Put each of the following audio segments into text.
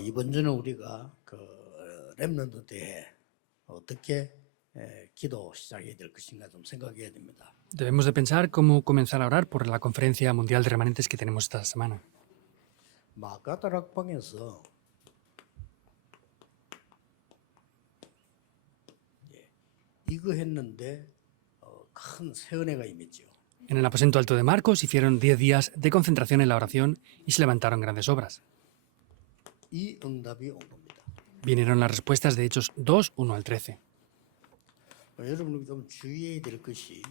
이번 주는 우리가 그 렘넌트 대회 어떻게 기도 시작해야 될 것인가 좀 생각해야 됩니다. Debemos de pensar cómo comenzar a orar por la conferencia mundial de remanentes que tenemos esta semana. 마가다락방에서 이거 했는데 큰 세은혜가 임했죠. En el aposento alto de Marcos hicieron 10 días de concentración en la oración y se levantaron grandes obras. 이 응답이 온 겁니다. Vinieron las respuestas de Hechos 2, 1 al 13. 여러분 좀 주의해야 될 것이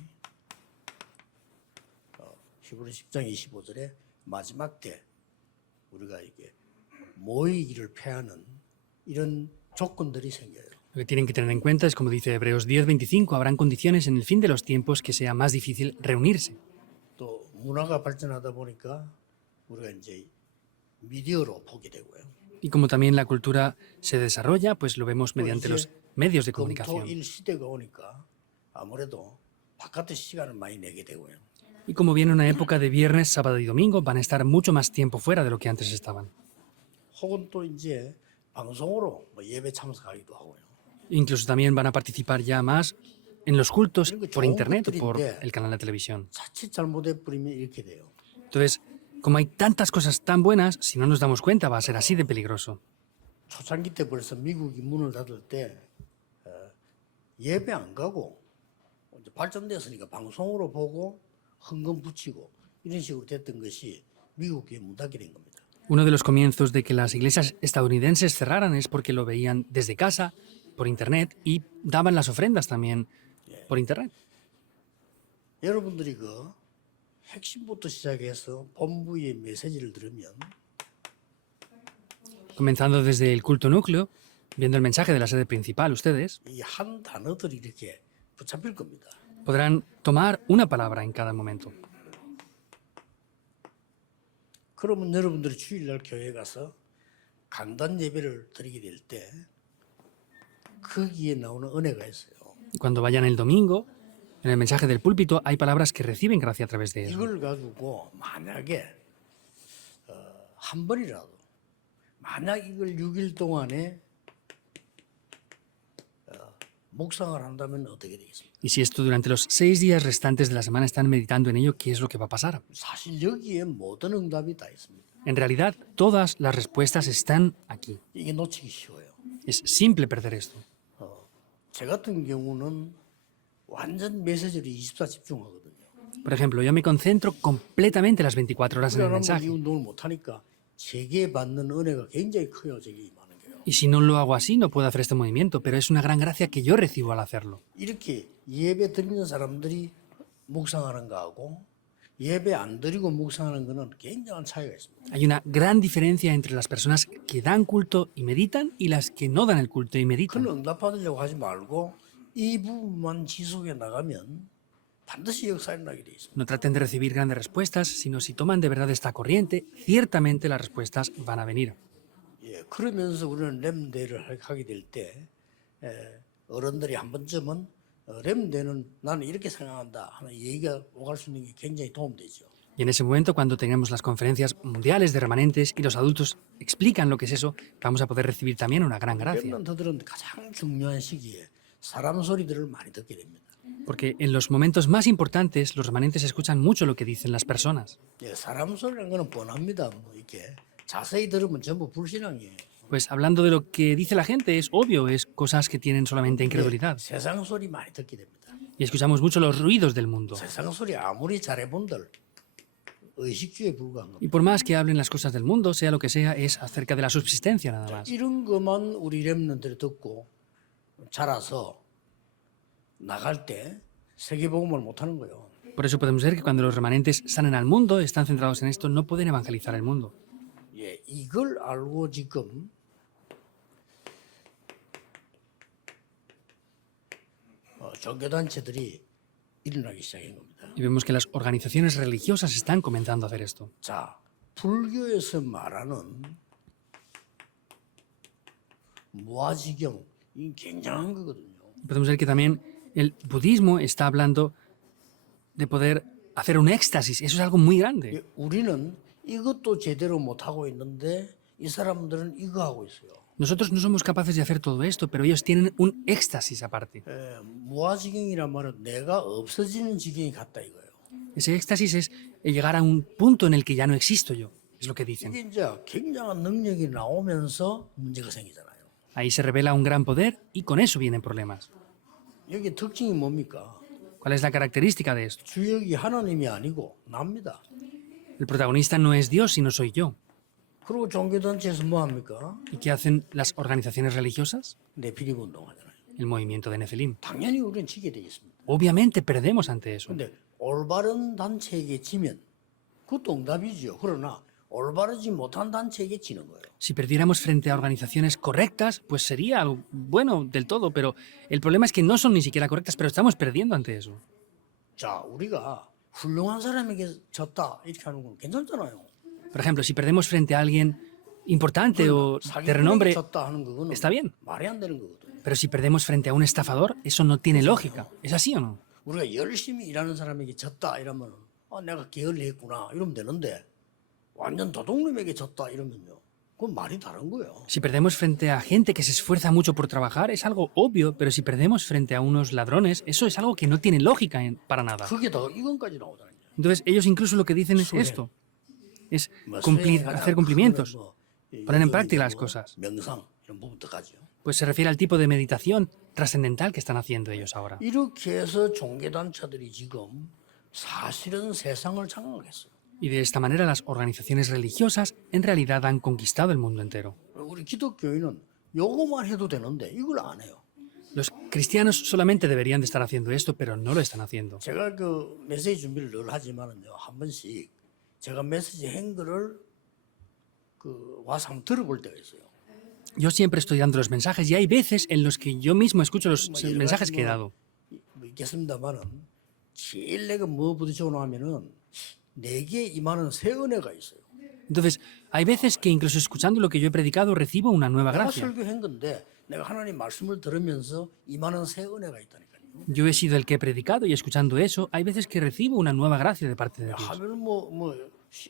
히브리 10장 25절에 마지막 때 우리가 이게 모이기를 패하는 이런 조건들이 생겨요. Lo que tienen que tener en cuenta es, como dice Hebreos 10:25, habrán condiciones en el fin de los tiempos que sea más difícil reunirse. 또 문화가 발전하다 보니까 우리가 이제 미디어로 보게 되고요. Y como también la cultura se desarrolla, pues lo vemos mediante los medios de comunicación. 금토일 시대가 오니까 아무래도 바깥에 시간을 많이 내게 되고요. Y como viene una época de viernes, sábado y domingo, van a estar mucho más tiempo fuera de lo que antes estaban. 혹은 또 이제 방송으로 예배 참석하기도 하고요. Incluso también van a participar ya más en los cultos por internet o por el canal de televisión. 자칫 잘못해 버리면 이렇게 돼요. Entonces, como hay tantas cosas tan buenas, si no nos damos cuenta va a ser así de peligroso. 초창기 때 벌써 미국이 문을 닫을 때 예배 안 가고 이제 발전됐으니까 방송으로 보고 헌금 붙이고 이런 식으로 됐던 것이 미국 교회 문 닫게 된 겁니다. Uno de los comienzos de que las iglesias estadounidenses cerraran es porque lo veían desde casa, por internet, y daban las ofrendas también por internet. 여러분들이 그 핵심부터 시작해서 본부의 메시지를 들으면 Comenzando desde el culto núcleo, viendo el mensaje de la sede principal, ustedes 이 한 단어들이 이렇게 붙잡힐 겁니다. podrán tomar una palabra en cada momento. 그러면 여러분들이 주일날 교회에 가서 강단 예배를 드리게 될 때 거기에 나오는 은혜가 있어요. Y cuando vayan el domingo, en el mensaje del púlpito hay palabras que reciben gracia a través de eso. 이걸 가지고 만약에 한 번이라도 만약 이걸 6일 동안에 묵상을 한다면 어떻게 되겠습니까? Y si esto durante los 6 días restantes de la semana están meditando en ello, ¿qué es lo que va a pasar? 사실 여기에 모든 응답이 다 있습니다. En realidad, todas las respuestas están aquí. 이게 놓치기 쉬워요. Es simple perder esto. 제 같은 경우는 완전 메시지를 24 집중하거든요. Por ejemplo, yo me concentro completamente las 24 horas en el 그러나 이 mensaje. 운동을 못하니까 제게 받는 은혜가 굉장히 커요. 제게 임하는 게요. Y si no lo hago así, no puedo hacer este movimiento, pero es una gran gracia que yo recibo al hacerlo. 이렇게 예배 드리는 사람들이 묵상하는 거하고 예배 안 드리고 묵상하는 거는 굉장한 차이가 있습니다. Hay una gran diferencia entre las personas que dan culto y meditan y las que no dan el culto y meditan. 그건 응답받으려고 하지 말고 이 부분만 지속해 나가면 반드시 역사에 나게 돼 있습니다. No traten de recibir grandes respuestas, sino si toman de verdad esta corriente, ciertamente las respuestas van a venir. 예, 그러면서 우리는 렘대를 하게 될 때 어른들이 한 번쯤은 렘대는 나는 이렇게 생각한다 하는 얘기가 오갈 수 있는 게 굉장히 도움되죠. Y en ese momento, cuando tengamos las conferencias mundiales de remanentes y los adultos explican lo que es eso, vamos a poder recibir también una gran gracia. 렘넌트들은 가장 중요한 시기에 사람 소리들을 많이 듣게 됩니다. Porque en los momentos más importantes, los remanentes escuchan mucho lo que dicen las personas. 예, 사람 소리라는 거는 뻔합니다. 뭐 이렇게 자세히 들으면 전부 불신앙이에요. Pues hablando de lo que dice la gente, es obvio, es cosas que tienen solamente incredulidad. 세상 소리 많이 듣게 됩니다. Y escuchamos mucho los ruidos del mundo. 세상 소리 아무리 잘해본들 의식주의에 불과한 겁니다. Y por más que hablen las cosas del mundo, sea lo que sea, es acerca de la subsistencia nada más. 이런 것만 우리 렘넌트들이 듣고 자라서 나갈 때 세계복음을 못하는 거예요. Por eso podemos ver que cuando los remanentes salen al mundo, están centrados en esto, no pueden evangelizar el mundo. 예, 이걸 알고 지금 종교단체들이 일어나기 시작한 겁니다. Y vemos que las organizaciones religiosas están comenzando a hacer esto. 자, 불교에서 말하는 무아지경 이 굉장한 거거든요. Podemos ver que también el budismo está hablando de poder hacer un éxtasis. Eso es algo muy grande. 우리는 이것도 제대로 못 하고 있는데 이 사람들은 이거 하고 있어요. Nosotros no somos capaces de hacer todo esto, pero ellos tienen un éxtasis aparte. 무아지경이란 말은 내가 없어지는 지경이 같다 이거예요. Ese éxtasis es llegar a un punto en el que ya no existo yo, es lo que dicen. 이게 이제 굉장한 능력이 나오면서 문제가 생기잖아요. Ahí se revela un gran poder y con eso vienen problemas. 여기 특징이 뭡니까? ¿Cuál es la característica de esto? 주역이 하나님이 아니고 납니다. El protagonista no es Dios, sino soy yo. 그리고 종교단체에서 뭐 합니까? ¿Y qué hacen las organizaciones religiosas? 네피림 운동하잖아요. El movimiento de Nefelim. 당연히 우리는 지게 되어 있습니다. Obviamente perdemos ante eso. 근데 올바른 단체에게 지면 그것도 응답이죠. 그러나 올바르지 못한 단체에게 지는 거예요. Si perdiéramos frente a organizaciones correctas, pues sería algo bueno del todo, pero el problema es que no son ni siquiera correctas, pero estamos perdiendo ante eso. 자, 우리가 훌륭한 사람에게 졌다 이렇게 하는 건 괜찮잖아요. Por ejemplo, si perdemos frente a alguien importante o de 사기꾼에게 renombre, 졌다 하는 그거는 está bien. 말이 안 되는 거거든요. Pero si perdemos frente a un estafador, eso no tiene lógica. ¿Es así o no? 우리가 열심히 일하는 사람에게 졌다 이러면 내가 게을리했구나 이러면 되는데 완전 도둑놈에게 졌다 이러면요. 그건 말이 다른 거예요. Si perdemos frente a gente que se esfuerza mucho por trabajar, es algo obvio, pero si perdemos frente a unos ladrones, eso es algo que no tiene lógica para nada. 거기다가 이건까지 나오잖아요. Entonces, ellos incluso lo que dicen es esto. Es cumplir, hacer cumplimientos, poner en práctica las cosas. 명상 이런 부분도 가죠. Pues se refiere al tipo de meditación trascendental que están haciendo ellos ahora. 이렇게 해서 종교단체들이 지금 사실은 세상을 장악했어요. Y de esta manera las organizaciones religiosas en realidad han conquistado el mundo entero. 우리 기독교인은 요거만 해도 되는데 이걸 안 해요. Los cristianos solamente deberían de estar haciendo esto, pero no lo están haciendo. 제가 그 메시지 준비를 늘 하지만은요 한 번씩 제가 메시지 한 거를 와서 한번 들어볼 때가 있어요. Yo siempre estoy dando los mensajes y hay veces en los que yo mismo escucho los 여러 mensajes 가지 que he dado. 뭐 있겠습니다만은 제일 내가 뭐 부딪히고 나면은 내게 임하는 새 은혜가 있어요. Entonces, hay veces que incluso escuchando lo que yo he predicado recibo una nueva 내가 gracia. 설교한 건데 내가 하나님 말씀을 들으면서 임하는 새 은혜가 있다니까요. Yo he sido el que he predicado y escuchando eso, hay veces que recibo una nueva gracia de parte de Dios. 하면 뭐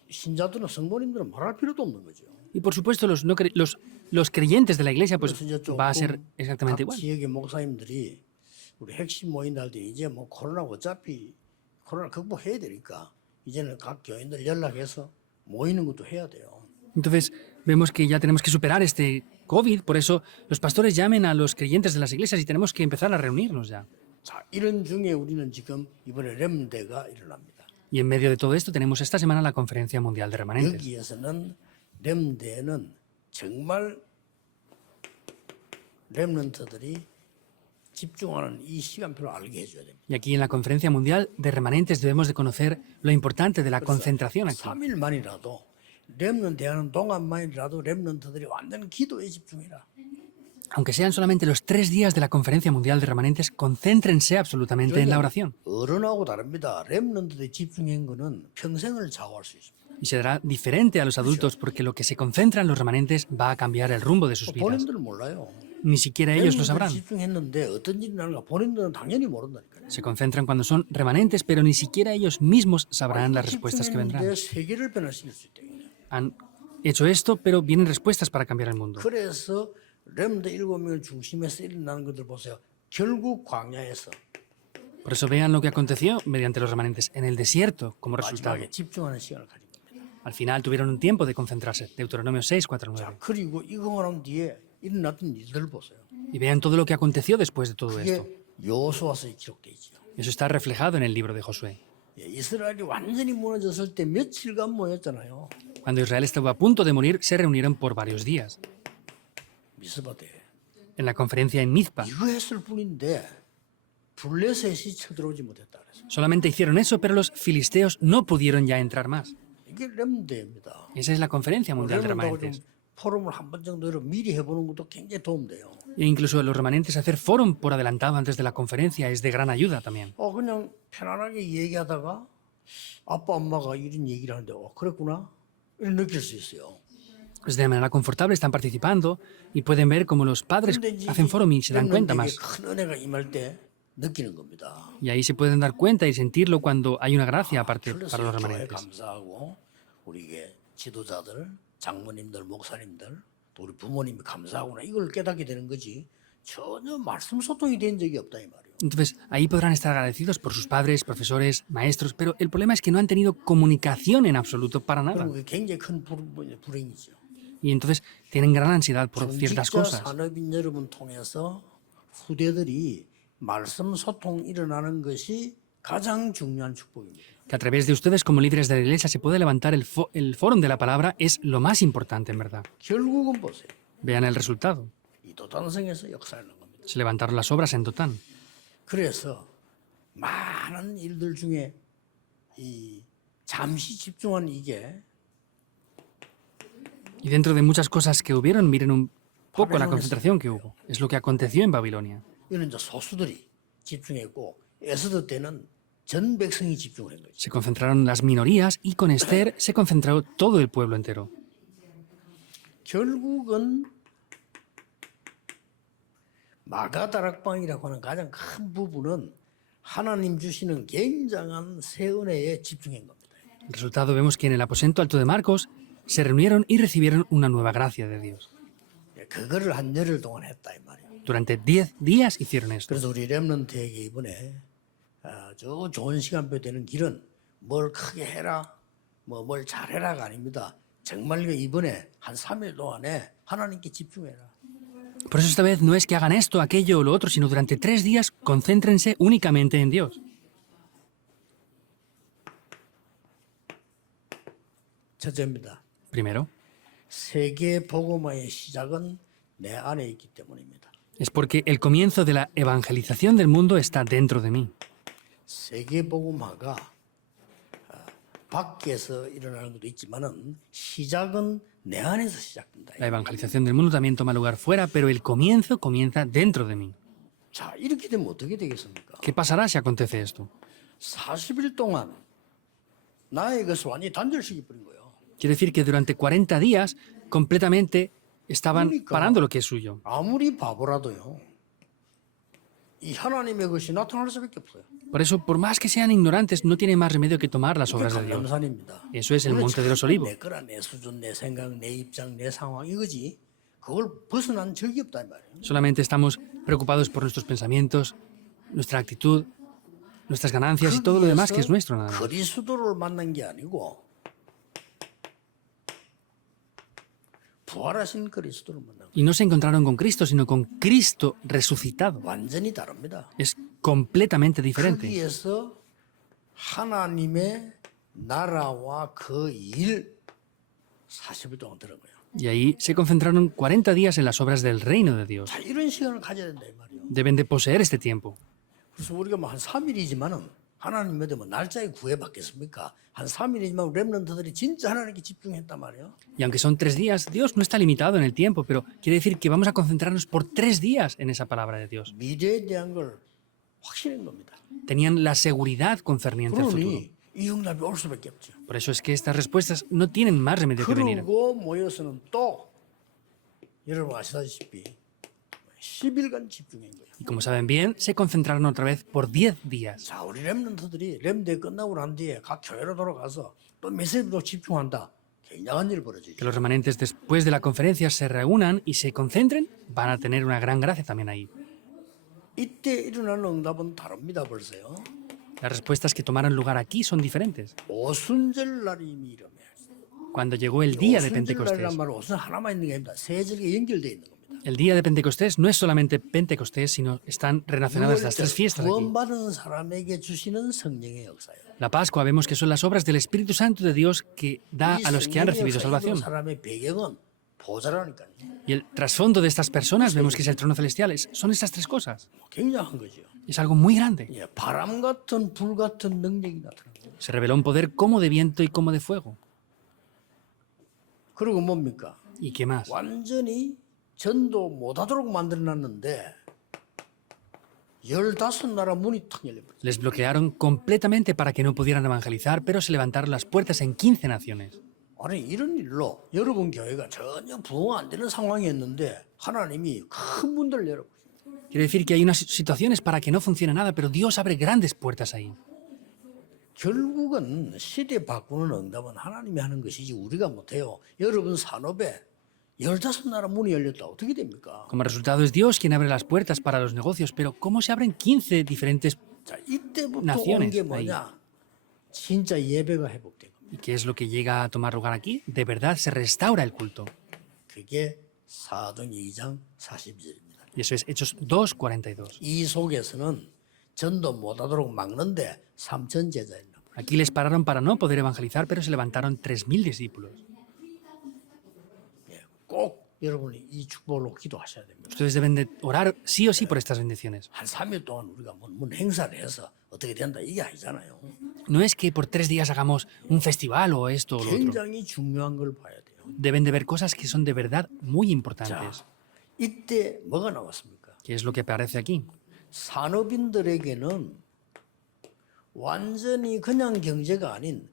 신자들은 성도님들은 말할 필요도 없는 거죠. Y por supuesto, los creyentes de la iglesia, pues 그래서 이제 va a ser 조금 exactamente 각 igual. 지역의 목사님들이 우리 핵심 모임 할 때 이제 뭐 코로나 어차피 코로나 극복해야 되니까 이제는 각 교인들 연락해서 모이는 것도 해야 돼요. Entonces, vemos que ya tenemos que superar este COVID, por eso los pastores llamen a los creyentes de las iglesias y tenemos que empezar a reunirnos ya. 자, 이런 중에 우리는 지금 이번에 렘대가 일어납니다. Y en medio de todo esto tenemos esta semana la Conferencia Mundial de Remanentes. 여기에서는 렘대는 정말 렘넌트들이 집중하는 이 시간표를 알게 해줘야 됩니다. Y aquí en la Conferencia Mundial de Remanentes debemos de conocer lo importante de la concentración aquí. 3일만이라도 렘넌트 하는 동안만이라도 렘넌트들이 완전 기도에 집중해라. Aunque sean solamente los 3 días de la Conferencia Mundial de Remanentes, concéntrense absolutamente en la oración. 어른하고 다릅니다. 렘넌트들이 집중한 거는 평생을 좌우할 수 있습니다. Y será diferente a los adultos porque lo que se concentran los remanentes va a cambiar el rumbo de sus vidas. 본인들은 몰라요. Ni siquiera ellos lo 렘넌트들이 sabrán. 집중했는데 어떤 일이 나는가 본인들은 당연히 모른다니까요. Se concentran cuando son remanentes, pero ni siquiera ellos mismos sabrán las respuestas que vendrán. 집중했는데 세계를 변화시킬 수 있다. Han hecho esto, pero vienen respuestas para cambiar el mundo. 그래서 렘드 7명을 중심에서 일어나는 것들 보세요. 결국 광야에서 Por eso vean lo que aconteció mediante los remanentes en el desierto como resultado. 마지막에 집중하는 시간을 가진 겁니다. Al final tuvieron un tiempo de concentrarse. Deuteronomio 6, 4, 9. 그리고 이거 난 뒤에 일어났던 일들을 보세요. Y vean todo lo que aconteció después de todo esto. 그게 여호수아서에 기록돼 있죠. Eso está reflejado en el libro de Josué. 이스라엘이 완전히 무너졌을 때 며칠간 모였잖아요. Cuando Israel estaba a punto de morir, se reunieron por varios días. 미스바데. En la conferencia en Mizpa. 이거 했을 뿐인데 블레셋이 쳐들어오지 못했다 그랬어요. Solamente hicieron eso, pero los filisteos no pudieron ya entrar más. 이게 렘드입니다. Esa es la conferencia mundial de 렘드하고 좀 remanentes. 포럼을 한 번 정도 미리 해보는 것도 굉장히 도움돼요. E incluso los remanentes hacer fórum por adelantado antes de la conferencia es de gran ayuda también. 그냥 편안하게 얘기하다가 아빠 엄마가 이런 얘기를 하는데 그랬구나 이런 느낄 수 있어요. Pues de manera confortable están participando y pueden ver cómo los padres 근데 이제 hacen fórum y se dan cuenta 렘넌트에게 más. 큰 은혜가 임할 때 느끼는 겁니다. Y ahí se pueden dar cuenta y sentirlo cuando hay una gracia aparte 그래서 para los 교회 remanentes. 감사하고 우리에게 지도자들 장모님들, 목사님들, 또 우리 부모님이 감사하구나 이걸 깨닫게 되는 거지. 전혀 말씀 소통이 된 적이 없다 이 말이에요. Entonces, ahí podrán estar agradecidos por sus padres, profesores, maestros, pero el problema es que no han tenido comunicación en absoluto para nada. 그리고 그게 굉장히 큰 불행이죠. Y entonces tienen gran ansiedad por ciertas 중직자 cosas. 산업인 여러분 통해서 후대들이 말씀 소통 일어나는 것이 가장 중요한 축복입니다. Que a través de ustedes como líderes de la iglesia se puede levantar el fórum de la palabra es lo más importante en verdad. 결국은 보세요. Vean el resultado. 이 도단성에서 역사하는 겁니다. Se levantaron las obras en Dotán. 그래서 많은 일들 중에 이 잠시 집중한 이게 Y dentro de muchas cosas que hubieron, miren un poco la concentración que hubo. Es lo que aconteció en Babilonia. 이런 이제 소수들이 집중했고 에스더 때는 전 백성이 집중한 거죠. Se concentraron las minorías y con Esther se concentró todo el pueblo entero. 결국은 마가다락방이라고 하는 가장 큰 부분은 하나님 주시는 굉장한 새 은혜에 집중한 겁니다. El resultado vemos que en el aposento alto de Marcos se reunieron y recibieron una nueva gracia de Dios. 그거를 한 열흘 동안 했다 이 말이에요. Durante 10 días hicieron esto. 그래서 우리 렘넌트에게 이번에 아주 좋은 시간표 되는 길은 뭘 크게 해라, 뭘 잘해라가 아닙니다. 정말 이번에 한 3일 동안에 하나님께 집중해라. Por eso esta vez no es que hagan esto, aquello o lo otro, sino durante 3 días concéntrense únicamente en Dios. 첫째입니다. Primero, 세계 복음화의 시작은 내 안에 있기 때문입니다. es porque el comienzo de la evangelización del mundo está dentro de mí. 세계 복음화가 밖에서 일어나는 것도 있지만은 시작은 내 안에서 시작된다. La evangelización del mundo también toma lugar fuera, pero el comienzo comienza dentro de mí. 자, 이렇게 되면 어떻게 되겠습니까? ¿Qué pasará si acontece esto? 40일 동안 나의 것을 완전히 단절시켜 버린 거예요. Quiere decir que durante 40 días completamente estaban parando lo que es suyo. 아무리 바보라도요. 이 하나님의 것이 나타날 수밖에 없어요. Por eso, por más que sean ignorantes, no tienen más remedio que tomar las 이게 obras de Dios. 감람산입니다. Eso es el monte de los olivos. 내 거라 내 수준, 내 생각, 내 입장, 내 상황 이거지. 그걸 벗어난 적이 없다 이 말이에요. Solamente estamos preocupados por nuestros pensamientos, nuestra actitud, nuestras ganancias y todo lo demás que es nuestro. Nada más. 그리스도를 만난 게 아니고 부활하신 그리스도를 만난 거예요. Y no se encontraron con Cristo, sino con Cristo resucitado. 완전히 다릅니다. Es completamente diferente. 거기에서 하나님의 나라와 그 일 40일 동안 들은 거예요. Y ahí se concentraron 40 días en las obras del reino de Dios. 자, 이런 시간을 가져야 된다 이 말이에요. Deben de poseer este tiempo. 그래서 우리가 뭐 한 3일이지만은 하나님 믿으면 날짜에 구애받겠습니까? 한 3일이지만 렘넌트들이 진짜 하나님께 집중했단 말이에요. Y aunque son 3 días, Dios no está limitado en el tiempo, pero quiere decir que vamos a concentrarnos por 3 días en esa palabra de Dios. 미래에 대한 걸 확신한 겁니다. Tenían la seguridad concerniente al futuro. 그러니 이 응답이 올 수밖에 없죠. Por eso es que estas respuestas no tienen más remedio que venir. 그러고 모여서는 또 여러분 아시다시피 10일간 집중한 거예요. Y como saben bien, se concentraron otra vez por 10 días. 자, 우리 렘넌트들이 렘대 끝나고 난 뒤에 각 교회로 돌아가서 또 메시지도 집중한다. 굉장한 일 벌어지죠. Que los remanentes después de la conferencia se reúnan y se concentren, van a tener una gran gracia también ahí. 이때 일어나는 응답은 다릅니다. 벌써요. Las respuestas que tomaron lugar aquí son diferentes. 오순절 날이 이름에 Cuando llegó el día de 오순절날이란 Pentecostés, 말은 오순 하나만 있는 게 아닙니다. 세 절기가 연결되어 있는 겁니다. el día de Pentecostés no es solamente Pentecostés, sino están relacionadas las 3 fiestas aquí. 구원받은 사람에게 주시는 성령의 역사예요. La Pascua vemos que son las obras del Espíritu Santo de Dios que da 이 a los que han 성령의 recibido 역사 있는 salvación. 사람의 배경은 보좌라니까요. Y el trasfondo de estas personas vemos que es el trono celestial. Son estas 3 cosas. 굉장한 거죠. Es algo muy grande. 예, 바람 같은 불 같은 능력이 나타나요. Se reveló un poder como de viento y como de fuego. 그리고 뭡니까? ¿Y qué más? 완전히 전도 못하도록 만들어놨는데 15나라 문이 탁 열려버렸어요. Les bloquearon completamente para que no pudieran evangelizar, pero se levantaron las puertas en 15 naciones. 아니 이런 일로 여러분 교회가 전혀 부흥 안 되는 상황이었는데 하나님이 큰 문들을 열어보세요. Quiere decir que hay unas situaciones para que no funcione nada, pero Dios abre grandes puertas ahí. 결국은 시대 바꾸는 응답은 하나님이 하는 것이지 우리가 못해요. 여러분 산업에 15나라 문이 열렸다. 어떻게 됩니까? Como resultado es Dios quien abre las puertas para los negocios, pero ¿cómo se abren 15 diferentes 자, 이때부터 온 naciones 게 ahí? 뭐냐? 진짜 예배가 회복된 겁니다. ¿Y qué es lo que llega a tomar lugar aquí? De verdad se restaura el culto. 그게 사도행 2장 40절입니다. Y eso es Hechos 2:42. 이 속에서는 전도 못하도록 막는데 3천 제자 있는 거예요. Aquí les pararon para no poder evangelizar, pero se levantaron 3.000 discípulos. 예, 꼭 여러분이 이 축복으로 기도하셔야 됩니다. Ustedes deben de orar sí o sí por estas bendiciones. 한 3일 동안 우리가 문 행사를 해서 어떻게 된다 이게 아니잖아요. No es que por 3 días hagamos un festival o esto o lo otro. 굉장히 중요한 걸 봐야 돼요. Deben de ver cosas que son de verdad muy 자, importantes. 이때 뭐가 나왔습니까? ¿Qué es lo que aparece aquí? 산업인들에게는 완전히 그냥 경제가 아닌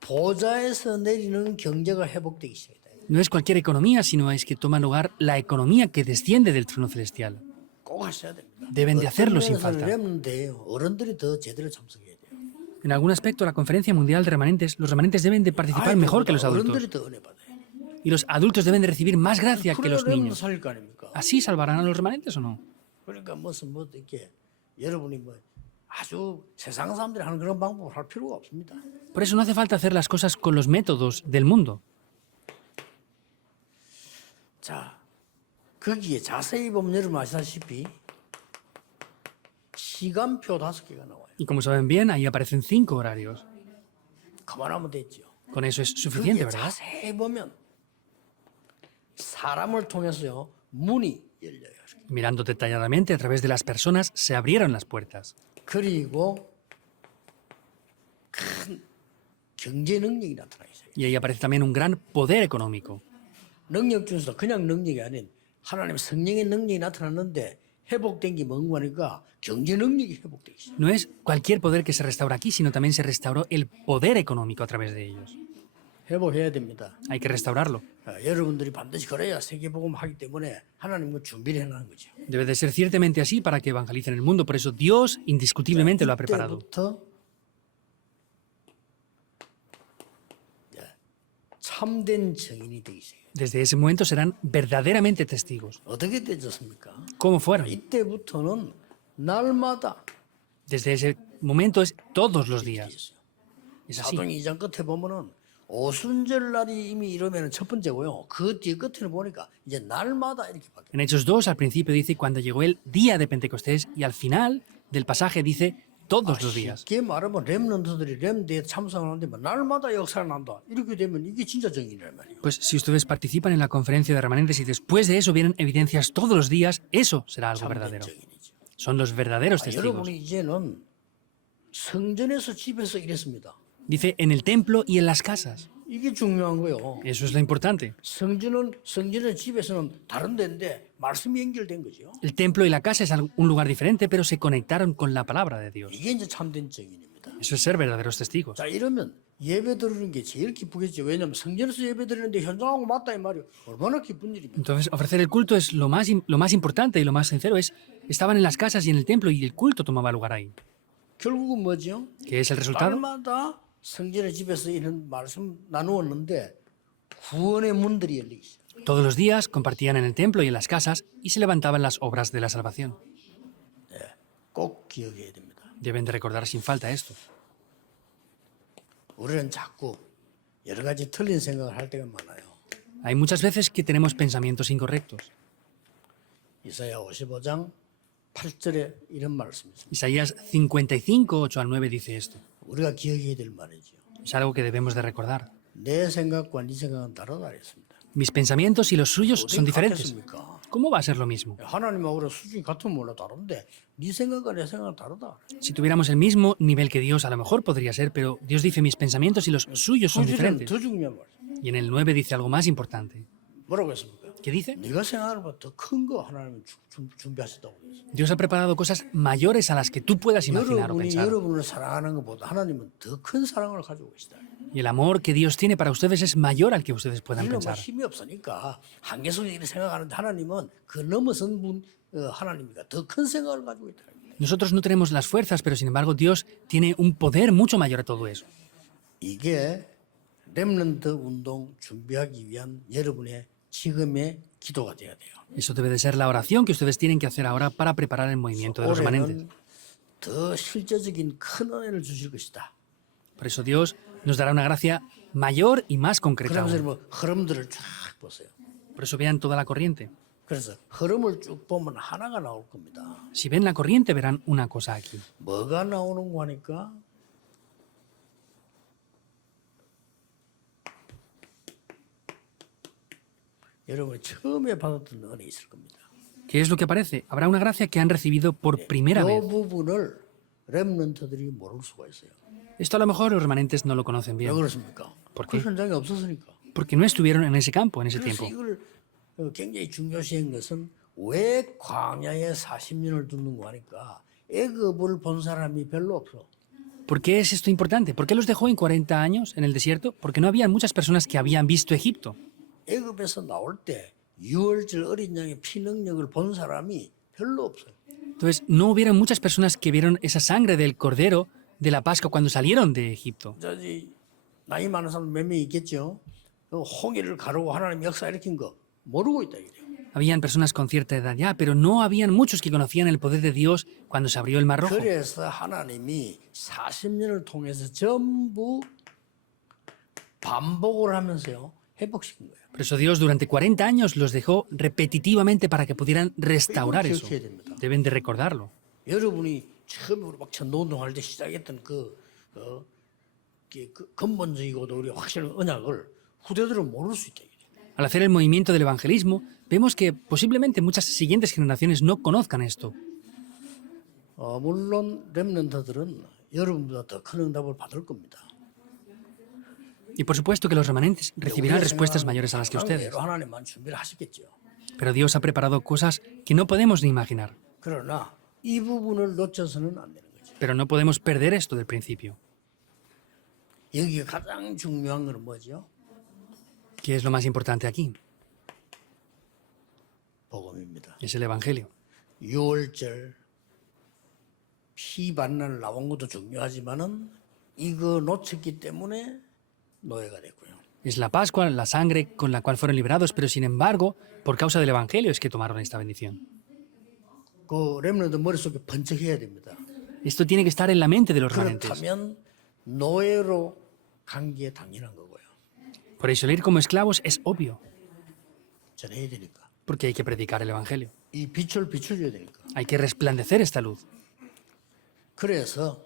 보좌에서 내리는 경제가 회복되기 시작했다. No es cualquier economía, sino es que toma lugar la economía que desciende del trono celestial. 꼭 하셔야 됩니다. Deben de hacerlo sin falta. 렘넌트예요. 어른들이 더 제대로 참석해야 돼요. En algún aspecto, la conferencia mundial de remanentes, los remanentes deben de participar mejor que los adultos. 어른들이 더 은혜 받아요. Y los adultos deben de recibir más gracia que 그래야 los 렘넌트 niños. 살릴 거 아닙니까? ¿Así salvarán a los remanentes o no? 그러니까 무슨 뭐 이렇게 여러분이 뭐 아주 세상 사람들이 하는 그런 방법을 할 필요가 없습니다. Por eso no hace falta hacer las cosas con los métodos del mundo. 자, 거기에 자세히 보면 여러분 아시다시피 시간표 5개가 나와요. Y como saben bien, ahí aparecen 5 horarios. 그만하면 됐죠. Con eso es suficiente, 거기에 ¿verdad? 자세히 보면 사람을 통해서요 문이 열려요. Mirando detalladamente, a través de las personas se abrieron las puertas. 그리고 큰 경제 능력이 나타나기 시작해요. Y ahí aparece también un gran poder económico. 능력 중에서 그냥 능력이 아닌 하나님 성령의 능력이 나타났는데 회복된 게 뭔가 경제 능력이 회복되기 시작해요. No es cualquier poder que se restaura aquí, sino también se restauró el poder económico a través de ellos. 회복해야 됩니다. Hay que restaurarlo. 여러분들이 반드시 그래야 세계복음 하기 때문에 하나님은 준비를 해놓은 거죠. Debe de ser ciertamente así para que evangelicen el mundo. Por eso Dios indiscutiblemente lo ha preparado. 이때부터 참된 증인이 되기 시작해요. Desde ese momento serán verdaderamente testigos. 어떻게 되졌습니까? ¿Cómo fueron? 이때부터는 날마다 Desde ese momento es todos los días. 있어요. Es así. 사도행 2장 끝에 보면은 오순절 날이 이미 이러면 첫 번째고요. 그 뒤에 끝에는 보니까 이제 날마다 이렇게 바뀌어요. En Hechos 2, al principio dice cuando llegó el día de Pentecostés y al final del pasaje dice todos los días. 쉽게 말하면 렘넌트들이 렘대에 참석하는데 뭐 날마다 역사를 난다. 이렇게 되면 이게 진짜 정의란 말이에요. Pues si ustedes participan en la conferencia de remanentes y después de eso vienen evidencias todos los días, eso será algo 참된 verdadero. 정인이죠. Son los verdaderos testigos. 여러분이 이제는 성전에서 집에서 이랬습니다. Dice en el templo y en las casas. 이게 중요한 거예요. Eso es lo importante. 성전은 집에서는 다른 데인데 말씀이 연결된 거죠. El templo y la casa es un lugar diferente, pero se conectaron con la palabra de Dios. 이게 이제 참된 정인입니다. Eso es ser verdaderos testigos. 자 이러면 예배 드리는 게 제일 기쁘겠죠. 왜냐하면 성전에서 예배 드리는데 현장하고 맞다 이 말이에요. 얼마나 기쁜 일입니까? Entonces, ofrecer el culto es lo más importante y lo más sincero. Estaban en las casas y en el templo y el culto tomaba lugar ahí. 결국은 뭐죠? ¿Qué es el resultado? 날마다 성전의 집에서 이런 말씀 나누었는데 구원의 문들이 열리기 시작해요. Todos los días compartían en el templo y en las casas y se levantaban las obras de la salvación. 꼭 기억해야 됩니다. Deben de recordar sin falta esto. 우리는 자꾸 여러 가지 틀린 생각을 할 때가 많아요. Hay muchas veces que tenemos pensamientos incorrectos. 이사야 55장 8절에 이런 말씀이 있습니다. Isaías 55, 8 al 9 dice esto. 우리가 기억해야 될 말이죠. Es algo que debemos de recordar. 내 생각과 네 생각은 다르다 했습니다. Mis pensamientos y los suyos son 어떻게 diferentes. 같겠습니까? ¿Cómo va a ser lo mismo? 하나님하고 우리 수준이 같으면 몰라 다른데 네 생각과 내 생각은 다르다. Si tuviéramos el mismo nivel que Dios, a lo mejor podría ser, pero Dios dice mis pensamientos y los suyos son 구절은 diferentes. 더 중요한 말이죠. Y en el 9 dice algo más importante. 뭐라고 했습니까? ¿Qué dice? 네가 생각하는 것보다 더 큰 거 하나님은 준비하셨다고 그랬어요. Dios ha preparado cosas mayores a las que tú puedas imaginar o 여러분이 pensar. 여러분을 사랑하는 것보다 하나님은 더 큰 사랑을 가지고 계시다. Y el amor que Dios tiene para ustedes es mayor al que ustedes puedan 우리는 뭐 pensar. 힘이 없으니까 한계 속에 이렇게 생각하는데 하나님은 그 넘어선 분 하나님이가 더 큰 생각을 가지고 있다는 거예요. Nosotros no tenemos las fuerzas, pero sin embargo Dios tiene un poder mucho mayor a todo eso. 이게 렘넌트 운동 준비하기 위한 여러분의 지금의 기도가 돼야 돼요. Eso debe de ser la oración que ustedes tienen que hacer ahora para preparar el movimiento de los remanentes. 올해는 더 실제적인 큰 은혜를 주실 것이다. Por eso Dios nos dará una gracia mayor y más concreta 그러면서 aún. 뭐 흐름들을 쫙 보세요. Por eso vean toda la corriente. 그래서 흐름을 쭉 보면 하나가 나올 겁니다. Si ven la corriente verán una cosa aquí. 뭐가 나오는 거 하니까 여러분이 처음에 받았던 은혜 있을 겁니다. ¿Qué es lo que aparece? Habrá una gracia que han recibido por primera 이 vez. 부분을 렘넌트들이 모를 수가 있어요. Esto a lo mejor los remanentes no lo conocen 왜 bien, 그렇습니까? ¿Por 그 qué? 현장에 없었으니까. porque no estuvieron en ese campo en ese 그래서 tiempo. 이걸 굉장히 중요시한 것은 왜 광야에 40년을 두는가 하니까 애굽을 본 사람이 별로 없어. ¿Por qué es esto importante? ¿Por qué los dejó en 40 años en el desierto? Porque no había muchas personas que habían visto Egipto. 애굽에서 나올 때 6월절 어린 양의 피 능력을 본 사람이 별로 없어요. Entonces, no hubieron muchas personas que vieron esa sangre del cordero de la Pascua cuando salieron de Egipto. 저기 나이 많은 사람 몇 명 있겠죠. 그 홍해를 가르고 하나님 역사 일으킨 거 모르고 있다 이래요. Habían personas con cierta edad ya, pero no habían muchos que conocían el poder de Dios cuando se abrió el Mar Rojo. 그래서 하나님이 40년을 통해서 전부 반복을 하면서요 회복시킨 거예요. Por eso Dios durante 40 años los dejó repetitivamente para que pudieran restaurar eso. Deben de recordarlo. 여러분이 처음에 우리 막 전도운동할 때 시작했던 그 근본적이고도 우리 확실한 언약을 후대들은 모를 수 있다. Al hacer el movimiento del evangelismo, vemos que posiblemente muchas siguientes generaciones no conozcan esto. 물론 렘넌트들은 여러분보다 더 큰 응답을 받을 겁니다. Y por supuesto que los remanentes recibirán respuestas mayores a las que ustedes. 하나님만 준비를 하시겠죠. Pero Dios ha preparado cosas que no podemos ni imaginar. 그러나 이 부분을 놓쳐서는 안 되는 거죠. Pero no podemos perder esto del principio. 여기 가장 중요한 건 뭐죠? ¿Qué es lo más importante aquí? 복음입니다. Es el Evangelio. 6월절 피 반날 나온 것도 중요하지만은 이거 놓쳤기 때문에 노예가 됐고요. Es la Pascua, la sangre con la cual fueron liberados, pero sin embargo, por causa del Evangelio es que tomaron esta bendición. 그 렘넌트 머릿속에 번쩍해야 됩니다. Esto tiene que estar en la mente de los remanentes. 그렇다면 노예로 간 게 당연한 거고요. Por eso el ir como esclavos es obvio, 전해야 되니까. porque hay que predicar el Evangelio. 이 빛을 비춰줘야 되니까. Hay que resplandecer esta luz. 그래서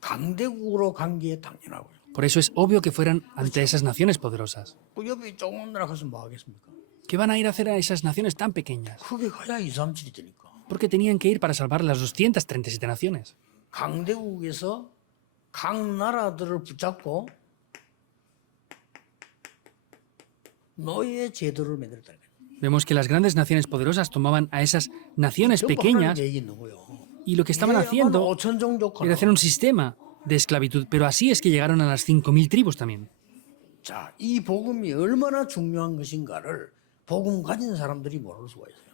강대국으로 간 게 당연하고요. Por eso es obvio que fueran ante esas naciones poderosas. 그 옆에 조그만 나라 가서 뭐 하겠습니까? ¿Qué van a ir a hacer a esas naciones tan pequeñas? 그게 가야 2, 3, 7이 되니까. Porque tenían que ir para salvar las 237 naciones. 강대국에서 각 나라들을 붙잡고 노예 제도를 만들었다는 거예요. Vemos que las grandes naciones poderosas tomaban a esas naciones 전부 pequeñas 하나님 얘기 있는 거예요. y lo que estaban haciendo 5천 종족 era hacer un sistema de esclavitud. Pero así es que llegaron a las 5.000 tribus también. 자, 이 복음이 얼마나 중요한 것인가를 복음 가진 사람들이 모를 수가 있어요.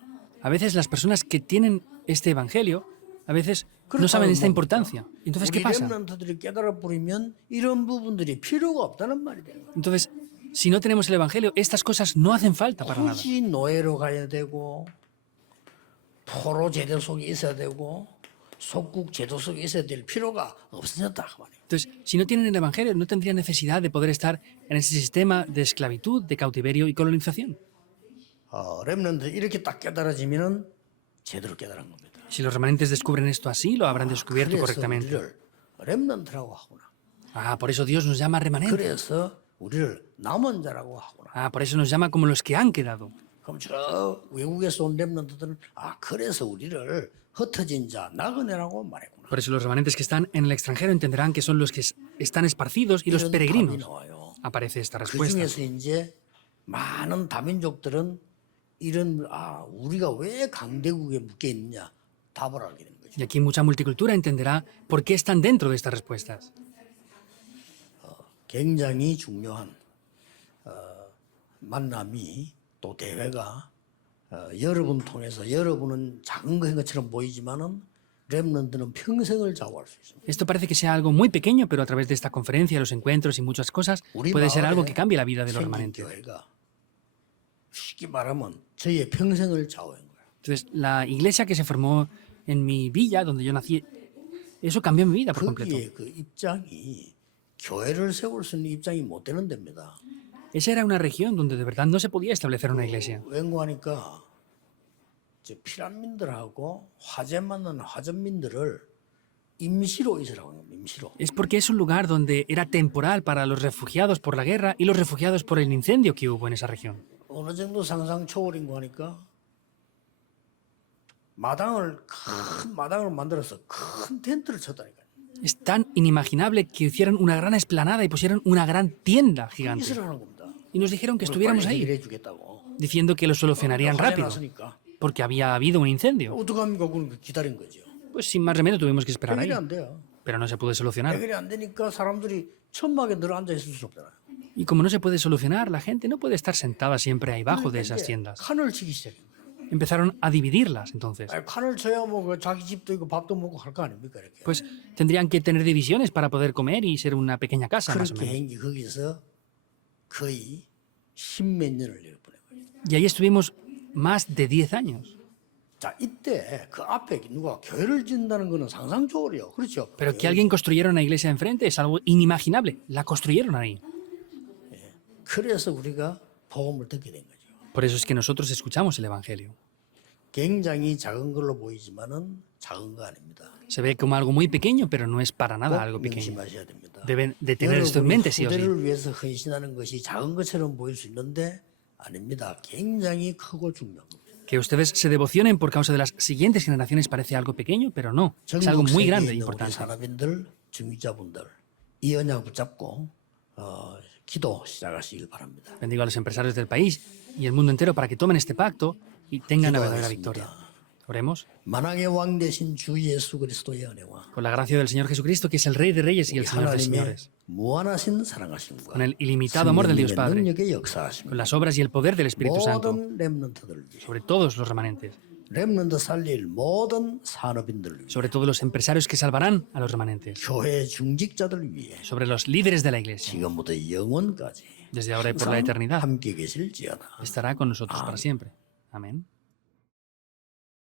A veces las personas que tienen este evangelio, a veces no saben esta importancia. Entonces, ¿qué 우리 pasa? 렘넌트들이 깨달아 버리면 이런 부분들이 필요가 없다는 말이 돼요. Entonces, si no tenemos el evangelio, estas cosas no hacen falta para nada. 굳이 노예로 가야 되고 포로 제도 속에 있어야 되고 속국 제도 속에 있어야 될 필요가 없어졌다 그 말이에요. Entonces, si no tienen el evangelio, no tendrían necesidad de poder estar en ese sistema de esclavitud, de cautiverio y colonización. 렘넌트 이렇게 딱 깨달아지면은 제대로 깨달은 겁니다. Si los remanentes descubren esto así, lo habrán descubierto 그래서 correctamente. 우리를 렘넌트라고 하구나. Ah, por eso Dios nos llama remanentes. 그래서 우리를 남은 자라고 하구나. Ah, por eso nos llama como los que han quedado. 그럼 저 외국에서 온 렘넌트들은 그래서 우리를 흩어진 자, 나그네라고 말했구나. Por eso los remanentes que están en el extranjero entenderán que son los que están esparcidos y los 이런 답이 peregrinos. 나와요. Aparece esta 그 respuesta. 중에서 이제 많은 다민족들은 이런 우리가 왜 강대국에 묶여 있느냐 답을 알게 된 거죠. Y aquí mucha multicultura entenderá por qué están dentro de estas respuestas. 굉장히 중요한 만남이 또 대회가 여러분 통해서 여러분은 작은 것인 것처럼 보이지만은 렘넌트는 평생을 좌우할 수 있습니다. Esto parece que sea algo muy pequeño, pero a través de esta conferencia, los encuentros y muchas cosas, 우리 puede ser algo 마을에 que cambie la vida de los 생긴 remanentes. 교회가 쉽게 말하면 저의 평생을 좌우한 거예요. Entonces, la iglesia que se formó en mi villa, donde yo nací, eso cambió mi vida por completo. 거기에 그 입장이 교회를 세울 수 있는 입장이 못 되는 데입니다. Esa era una región donde de verdad no se podía establecer una iglesia. 웬고하니까 이제 피난민들하고 화재 맞는 화전민들을 임시로 있으라고 해요. 임시로. Es porque es un lugar donde era temporal para los refugiados por la guerra y los refugiados por el incendio que hubo en esa región. 어느 정도 상상 초월인 거 하니까 큰 마당을 만들어서 큰 텐트를 쳤다니까요. Es tan inimaginable que hicieran una gran explanada y pusieran una gran tienda gigante. 있으라는 겁니다. Y nos dijeron que estuviéramos ahí, 해결해 주겠다고. diciendo que lo solucionarían 화재 rápido, 났으니까 porque había habido un incendio. 어떡합니까? 그럼 기다린 거죠. Pues sin más remedio tuvimos que esperar ahí, 해결이 안 돼요. pero no se pudo solucionar. 해결이 안 되니까 사람들이 천막에 늘 앉아 있을 수 없잖아요. Y como no se puede solucionar, la gente no puede estar sentada siempre ahí bajo de esas 이제 tiendas. 칸을 치기 시작해요. Empezaron a dividirlas entonces. 아니, 칸을 쳐야 뭐 그 자기 집도 있고 밥도 먹고 할 거 아닙니까 이렇게. Pues tendrían que tener divisiones para poder comer y ser una pequeña casa, más o 그렇게 menos. 행기 거기서 거의 10몇 년을 보낸 거예요. Y ahí estuvimos más de 10 años. 자 이때 그 앞에 누가 교회를 짓는다는 거는 상상 초월이요. 그렇죠. Pero que alguien construyera una iglesia enfrente es algo inimaginable. La construyeron ahí. 그래서 우리가 복음을 듣게 된 거죠. Por eso es que nosotros escuchamos el Evangelio. 굉장히 작은 걸로 보이지만은 작은 거 아닙니다. Se ve como algo muy pequeño, pero no es para nada algo 꼭 pequeño. 명심하셔야 됩니다. Deben de tener esto en 여러분이 mente, sí o sí. 후대를 위해서 헌신하는 것이 작은 것처럼 보일 수 있는데 아닙니다. 굉장히 크고 중요한 겁니다. Que ustedes se devocionen por causa de las siguientes generaciones parece algo pequeño, pero no. Es algo 전국 muy 세계에 grande e 있는 우리 importante. 산업인들, 중위자분들 이 언약 붙잡고 기도 시작하시길 바랍니다. Bendigo a los empresarios del país y el mundo entero para que tomen este pacto y tengan la verdadera victoria. Oremos. 만왕의 왕 되신 주 예수 그리스도의 은혜와 Con la gracia del Señor Jesucristo, que es el Rey de Reyes y el Señor de 하나님의 Señores. 무한하신 사랑하심과 Con el ilimitado amor del Dios 성령님의 Padre. 능력의 역사하심 Con las obras y el poder del Espíritu Santo. 모든 렘넌트들을 위해 Sobre todos los remanentes. 렘넌트 살릴 모든 산업인들을 위해 Sobre todos los empresarios que salvarán a los remanentes. 교회 중직자들을 위해 Sobre los líderes de la iglesia. 지금부터 영원까지 Desde ahora y por la eternidad. 함께 계실지어다. Estará con nosotros para siempre. Amén.